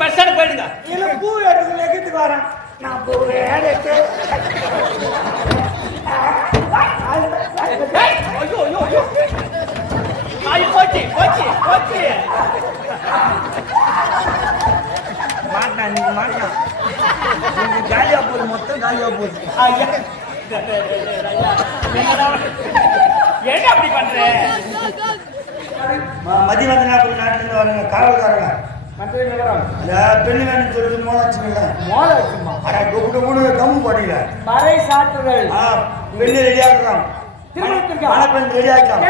Bus stand போயிடுங்க. இல்ல பூ எடுத்து லெக்கத்துக்கு வரேன். நான் பூவே எடுத்து போச்சு போச்சு போச்சு மாட்டான் நீங்க மாட்டான். காலியா போகுது, மொத்தம் காலியா போகுது. என்ன அப்படி பண்ற? மதிவந்தனாபுரி நாட்டிலிருந்து வரங்க காவல்காரங்க. பெண்ணு வேணும் சொல்லுது மோலாச்சுங்கள. மோலாச்சுமா அட டொகுடு கம்மு போட்டீங்க. பறை சாற்றுகள். பெண்ணு ரெடி ஆக்குறான். திருமணத்திற்கு மணப்பெண் ரெடி ஆக்குறான்.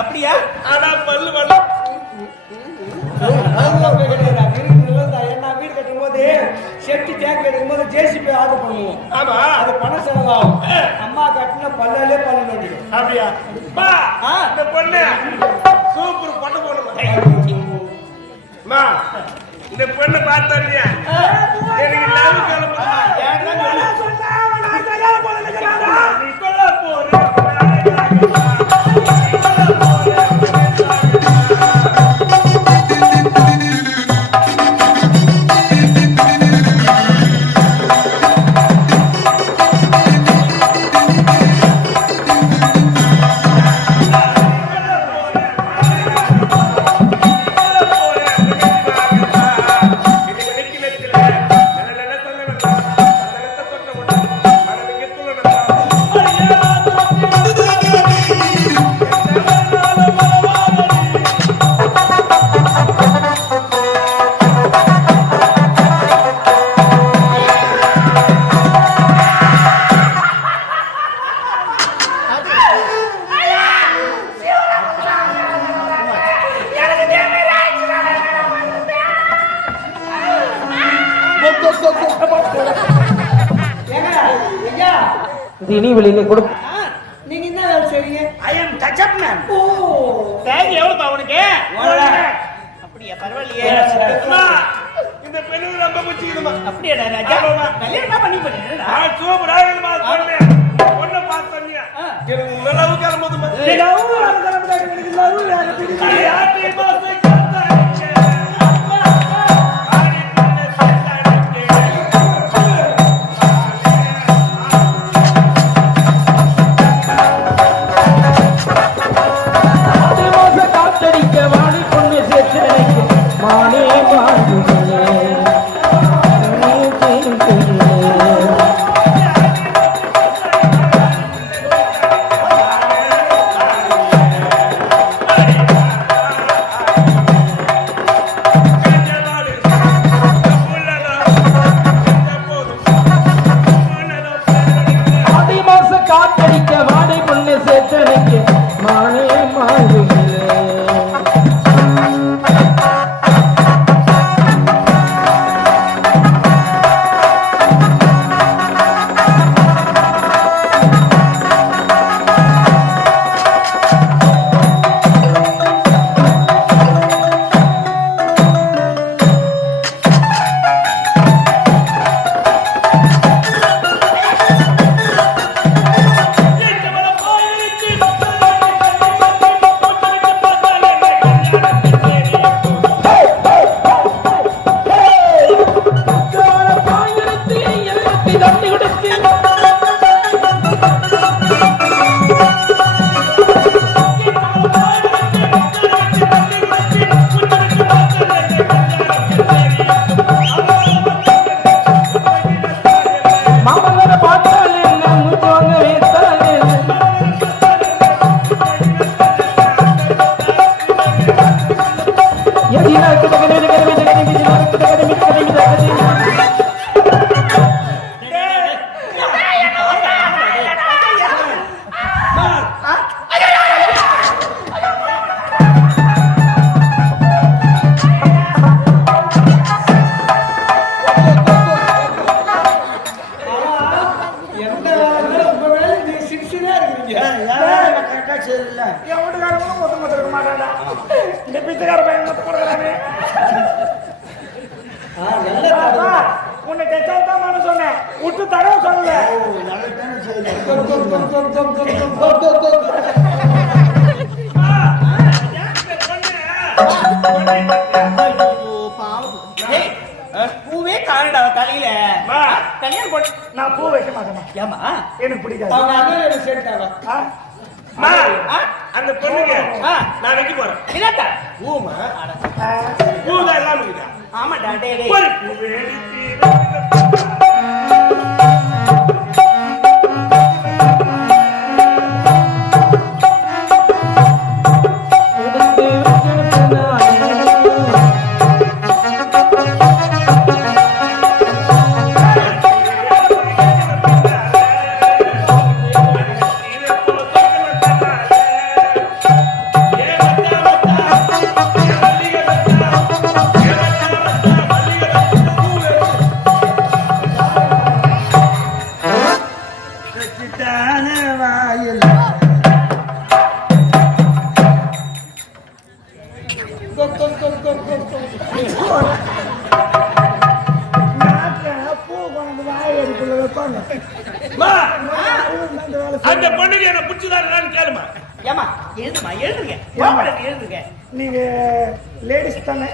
அப்படியா? வீடு கட்டும் போது செட்டி டேங்க் கட்டும் போது ஜேசிபி ஆர்டர் பண்ணுவோம். ஆமா, அது பணம் செலவாகும். அம்மா கட்டின பல்லாலே பல்லு நோண்டிடும். அப்படியா? இந்த பொண்ணு சூப்பர் பொண்ணு போடுமா? இந்த பொண்ணு பார்த்தா இல்லையா? எனக்கு லவ் கிளம்புமா? வெளியில கொடு. நீங்க என்ன வேலை செய்றீங்க? ஐ அம் டச்சப் மேன். ஓ, தேங்க எவ்வளவு உனக்கு? அப்படியே பரவாயில்லையே. இந்த பெண்ணு ரொம்ப பிடிக்குதுமா. அப்படியே ராஜா கல்யாணம் பண்ணி போறேன். சூப்பரா இருக்குமா பொண்ணு. பொண்ணு பார்த்தனியா? எனக்கு லவ் கிளம்புதுமா. லவ் கிளம்புதா? எனக்கு லவ் யாரு பிடிக்குது? ஹாப்பி பர்த்டே கரெக்டா சரியில்ல என் வீட்டுக்காரங்களும் மொத்தம் மொத்தம் இருக்க மாட்டாடா இந்த பிச்சைக்கார பையன் மொத்தம் கொடுக்குறானே உன்னை தெச்சாத்தான்னு சொன்னேன் விட்டு தரவு சொல்லல பூவே காணடா தலையில கல்யாணம் போட்டு நான் பூ வைக்க மாட்டேன் ஏமா எனக்கு பிடிக்காது அவங்க அண்ணன் சேர்த்தாங்க அந்த பொண்ணுங்க நான் வைக்க போறேன் என்னடா பூமா பூதான் எல்லாம் இருக்குதா ஆமாடா டே டே ஒரு பூவே பூ கொண்டு வாய் எடுக்கல வைப்பாங்க அந்த பொண்ணுக்கு என்ன பிடிச்சதான்னு கேளுமா ஏமா எழுதுமா எழுதுங்க கோபுரத்து எழுதுங்க நீங்க லேடிஸ் தானே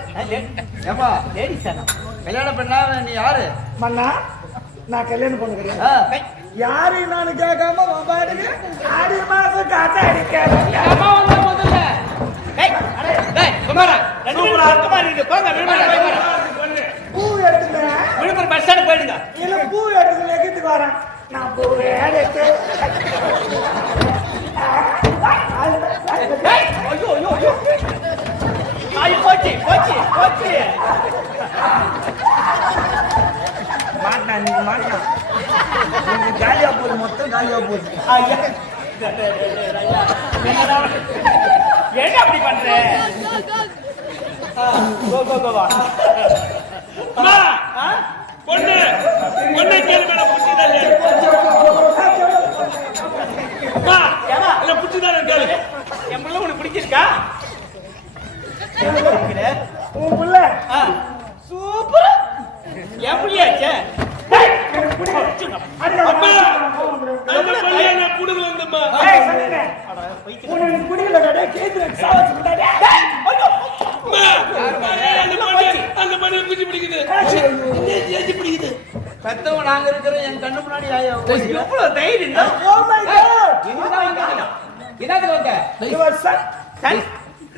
ஏப்பா லேடிஸ் தானா கல்யாணம் பண்ணா நீ யாரு மண்ணா நான் கல்யாணம் பண்ண கிடையாது யாரு நான் கேட்காம உன் பாட்டுக்கு ஆடி மாசம் காத்த அடிக்காத அம்மா வந்தா முதல்ல டேய் டேய் குமாரா சூப்பரா இருக்குமா நீங்க போங்க பூ எடுத்துட்டேன் விழுப்புரம் பஸ் ஸ்டாண்ட் போயிடுங்க இல்ல பூ எடுத்து லெக்கத்துக்கு வரேன் நான் பூ எடுத்து டேய் ஐயோ ஐயோ ஐயோ ஐயோ போச்சு போச்சு போச்சு மாட்டா நீ மாட்டா காலியா போகுது மொத்தம் காலியா போகுது ஐயா என்ன அப்படி பண்ற கோ கோ கோ வா அம்மா பொண்ணு பொண்ணு கேளு மேடம் பிடிச்சதானே அம்மா இல்ல பிடிச்சதானே கேளு என் பிள்ளை உனக்கு பிடிச்சிருக்கா உன் புள்ள சூப்பர் என் பிள்ளையாச்சே அப்பா அந்த பொண்ணு என்ன புடுங்க வந்தம்மா உனக்கு குடிக்கல கேட்டு சாவச்சு அந்த பொண்ணு பிடிச்சி பிடிக்குது ஏச்சி பிடிக்குது பெத்தவங்க நாங்க இருக்கிறோம் என் கண்ணு முன்னாடி ஆயா எவ்வளவு தைரியம் தான் ஓ மை காட் என்னது வந்த யுவர் சன் சன்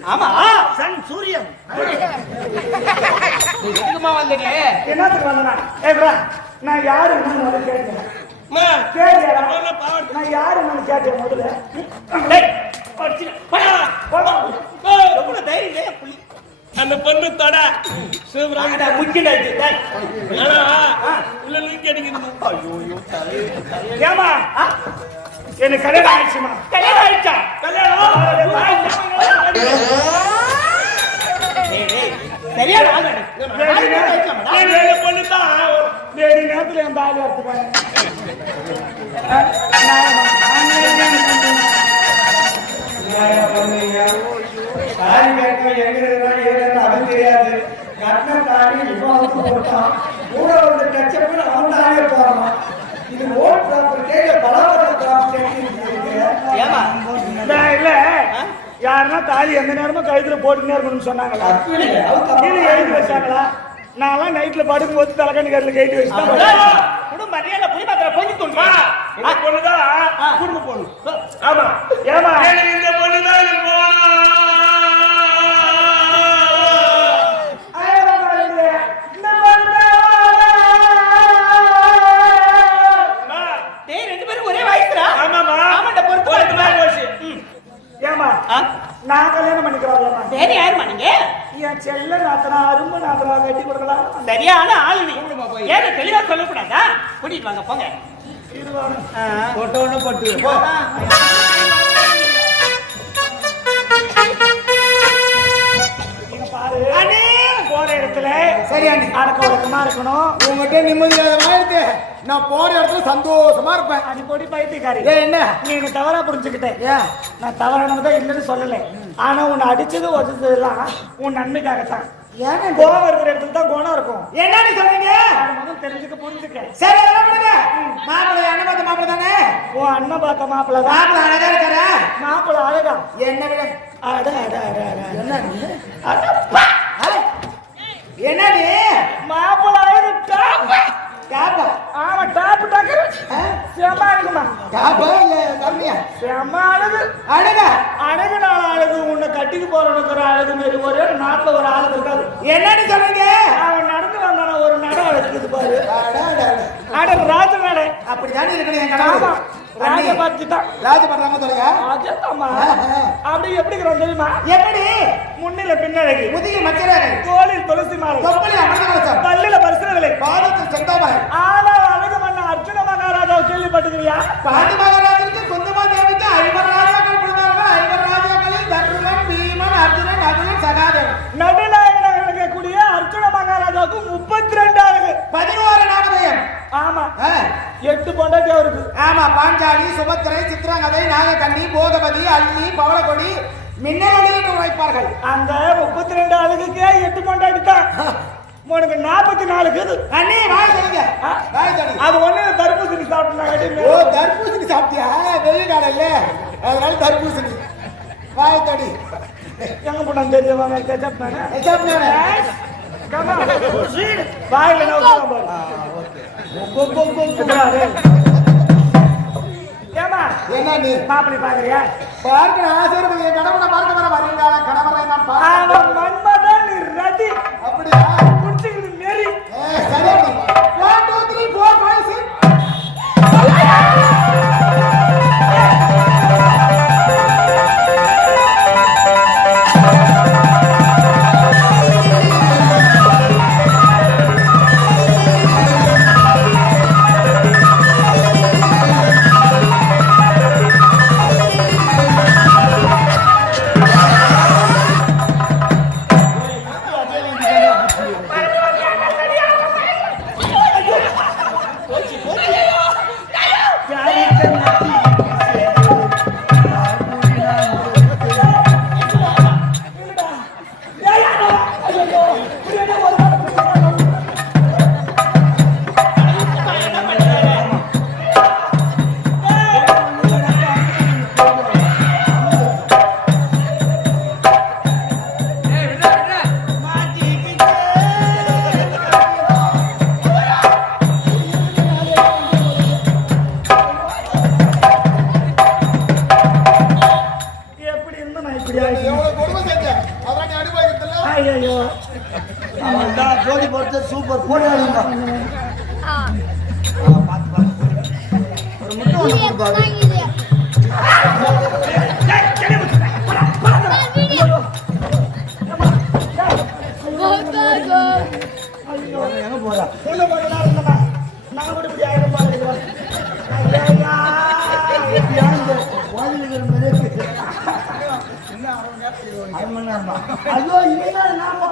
ஆமா சன் சூரியன் எதுக்குமா வந்தீங்க என்னத்துக்கு வந்தனா ஏய் நான் யாரு முதல்ல கேட்டேன் அம்மா கேட்டியா முதல்ல பாவம் நான் யாரு கேட்டேன் முதல்ல டேய் படிச்சு எவ்வளவு தைரியம் என் புள்ளி அந்த பொண்ணு தொட சூப்பரா முக்கியடாச்சு டேய் உள்ள கேட்டீங்க ஏமா எனக்கு கல்யாணம் ஆயிடுச்சுமா கல்யாணம் ஆயிடுச்சா சரியான ஆள் பொண்ணு தான் நேரத்துல என் தாலி எடுத்துப்பாங்க தாலி கட்டணும் எங்க இருக்கிறான் ஏன்னு அது தெரியாது கட்டின தாலி இவன் போட்டான் கூட வந்து டச்சப் அவன் தானே போறான் இது ஓட் ப்ராப்பர்ட்டி பலவர ப்ராப்பர்ட்டி ஏமா இல்ல யாருன்னா தாலி எந்த நேரமும் கழுத்துல போட்டுனே இருக்கணும்னு சொன்னாங்களா இது எழுதி வச்சாங்களா நான்லாம் நைட்ல படுக்கும் போது தலைக்கணி கட்டில கேட்டு வச்சுதான் குடும்ப மரியாதை புலி மாத்திர கொஞ்சம் தோன்றா பொண்ணுதான் குடும்ப பொண்ணு ஆமா ஏமா இந்த பொண்ணுதான் டேய் ரெண்டு பேரும் ஒரே வயசுடா ஆமாமா ஆமாடா பொறுத்து ஏமா நான் கல்யாணம் பண்ணிக்கிறோம்லமா வேற யாருமா நீங்க என் செல்ல நாத்தனா அரும்பு நாத்தனா கட்டி கொடுக்கலாம் சரியான ஆளு நீ ஏன் தெளிவா சொல்லக்கூடாதா கூட்டிட்டு வாங்க போங்க போட்டோ ஒண்ணு போட்டு போ பாரு போற இடத்துல சரி அண்ணி. அடக்க ஒடுக்கமா இருக்கணும். உங்ககிட்ட நிம்மதியாக இருக்கு. நான் போற இடத்துல சந்தோஷமா இருப்பேன். அடி போடி பைத்தியக்காரி. என்ன நீ என்ன தவறா புரிஞ்சுக்கிட்டேன். ஏன்? நான் தவறானதான் இல்லைன்னு சொல்லலை. ஆனா உன்னை அடிச்சது உதச்சதெல்லாம் உன் நன்மைக்காகத்தான். ஏன் கோவம் இருக்கிற இடத்துல தான் குணம் இருக்கும். என்னன்னு சொல்றீங்க? முதல் தெரிஞ்சுக்க புரிஞ்சுக்க. சரி அதெல்லாம் விடுங்க. மாப்பிள்ளை அண்ணன் பார்த்த மாப்பிள்ளை தானே? உன் அண்ணன் பார்த்த மாப்பிள்ளை தான். மாப்பிள்ளை அழகா இருக்காரா? மாப்பிள்ளை அழகா? என்ன விட அட அட அட அட. என்னடி மாப்பிள்ளை அழகு டாப். டாப்பா? ஆமா டாப் டக்கர். செம அழகுமா? டாப்பா இல்ல கம்மியா? செம அழகு. அழகா? அழகுனால அழகு. உன்னை கட்டிக்கு போறவனுக்கு ஒரு அழகு மாரி ஒரே நாட்டுல ஒரு அழகு இருக்காது. என்னன்னு சொல்றீங்க? அவன் நடந்து வந்தான ஒரு நட அழகுது பாரு. அட ராஜ நட. அப்படிதானே இருக்கணும் என் ஆமா கனவு. ராஜ பார்த்து தான். ராஜ பண்றாம சொல்லுங்க. ராஜாமா அப்படி எப்படி இருக்கிறோம் தெரியுமா? எப்படி? முன்னில பின்னழகி, முதுகில் மச்சரகை, தோளில் துளசி மாலை, தொப்பலில் அமிர்த கலசம், பல்லில பரிசன விலை, பாதத்தில் செந்தாமரை. ஆனா அழகு மன்ன அர்ஜுன மகாராஜா கேள்விப்பட்டுக்கிறியா? பாண்டி மகாராஜருக்கு குந்தமா தேவிக்கு ஐவர் ராஜாக்கள் பிறந்தார்கள். ஐவர் ராஜாக்களில் தர்மன், பீமன், அர்ஜுனன், நகுலன், சகாதேவன். நடுநாயகனாக விளங்கக்கூடிய அர்ஜுன மகாராஜாவுக்கு 32 அழகு, 11 நாமதேயம். ஆமா 8 பொண்டாட்டி அவருக்கு. ஆமா பாஞ்சாலி, சுபத்திரை, சித்திரங்கதை, நாகக்கண்ணி, போகபதி, அள்ளி, பவளக்கொடி, மின்னலொளி என்று உரைப்பார்கள். அந்த 32 அழகுக்கே 8 பொண்டாட்டி தான். உனக்கு 44 இருக்குது. அண்ணே வாய் தடிங்க. வாய் தடி. அது ஒண்ணு தர்பூசணி சாப்பிட்டு. ஓ தர்பூசணி சாப்பிட்டியா? வெயில் காலம் இல்ல, அதனால தர்பூசணி. வாய் தடி. எங்க போனா தெரியுமா? கெச்சப் வாயில ஏமா என்ன நீ மாப்பிள்ளை பாக்குறியா? பார்க்கிற ஆசீர்வாதம் என் கணவனை பார்க்க வர வருங்கால கணவரை நான் அவன் மன்மதன் ரதி. அப்படியா? குடிச்சுக்கிட்டு நெறி. சரி 1 2 3 4 5 6. ஜோடி பொறுத்த சூப்பர் போடாதீங்க. ஒரு முட்டை ஒன்று கொடுப்பாரு. எங்க போறா? நாங்க கூட இப்படி ஆயிரம் பாருங்க. ஐயோ இனிமே நாம